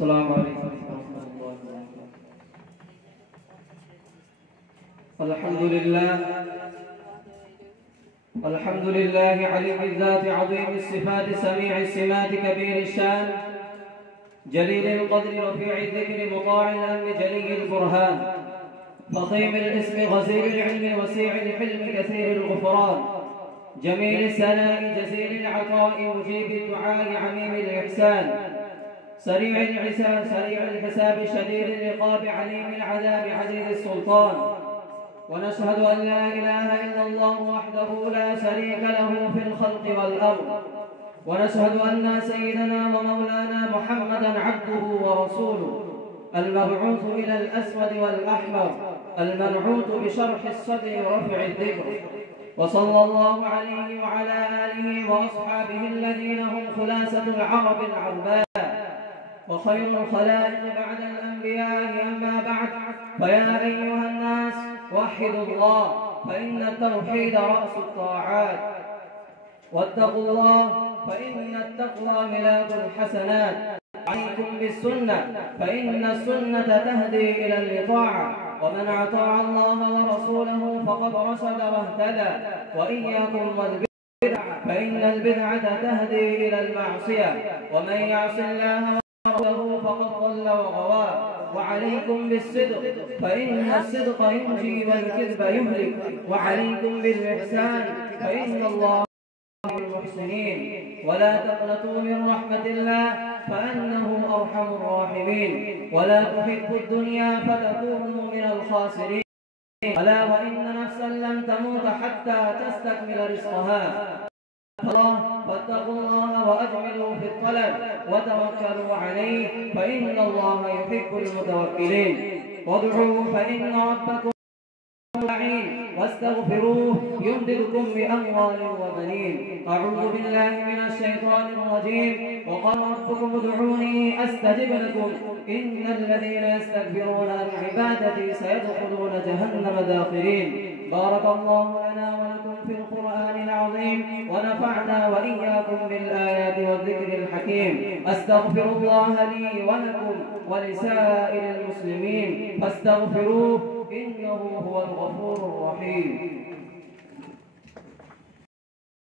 السلام عليكم ورحمة الله وبركاته. الحمد لله عليم الذات عظيم الصفات سميع السمات كبير الشان جليل القدر رفيع الذكر مطاع الأمر جلي البرهان فخيم الاسم غزير العلم وسيع الحلم كثير الغفران جميل الثناء جزيل العطاء مجيب الدعاء عميم الإحسان سريع الحساب شديد العقاب عليم العذاب عزيز السلطان ونشهد أن لا إله إلا الله وحده لا شريك له في الخلق والأمر ونشهد أن سيدنا ومولانا محمدا عبده ورسوله المبعوث إلى الأسود والأحمر المنعوت بشرح الصدر ورفع الذكر وصلى الله عليه وعلى آله وأصحابه الذين هم خلاصة العرب العرباء وخير الخلائق بعد الأنبياء أما بعد فيا أيها الناس وحدوا الله فإن التوحيد رأس الطاعات واتقوا الله فإن التقوى ملاذ الحسنات عليكم بالسنة فإن السنة تهدي إلى الإطاعة ومن أطاع الله ورسوله فقد رشد واهتدى وإياكم والبدع فإن البدعة تهدي إلى المعصية ومن يعص الله ورسوله فقد ضل وغوى وعليكم بالصدق فإن الصدق ينجي والكذب يهلك وعليكم بالإحسان فإن الله المحسنين ولا تقنطوا من رحمة الله فأنه أرحم الراحمين ولا تحبوا الدنيا فتكونوا من الخاسرين ألا وإن نفسا لن تموت حتى تستكمل رزقها فاتقوا الله وأجملوا في الطلب وتوكلوا عليه فإن الله يحب المتوكلين وادعوه فإن ربكم واستغفروه يمددكم بأموال وبنين أعوذ بالله من الشيطان الرجيم وقال ربكم ادعوني أستجب لكم إن الذين يستكبرون عن عبادتي سيدخلون جهنم داخرين بارك الله لنا ولكم في القرآن العظيم ونفعنا وإياكم بالآيات والذكر الحكيم أستغفر الله لي ولكم ولسائر المسلمين فاستغفروه إنه هو الغفور الرحيم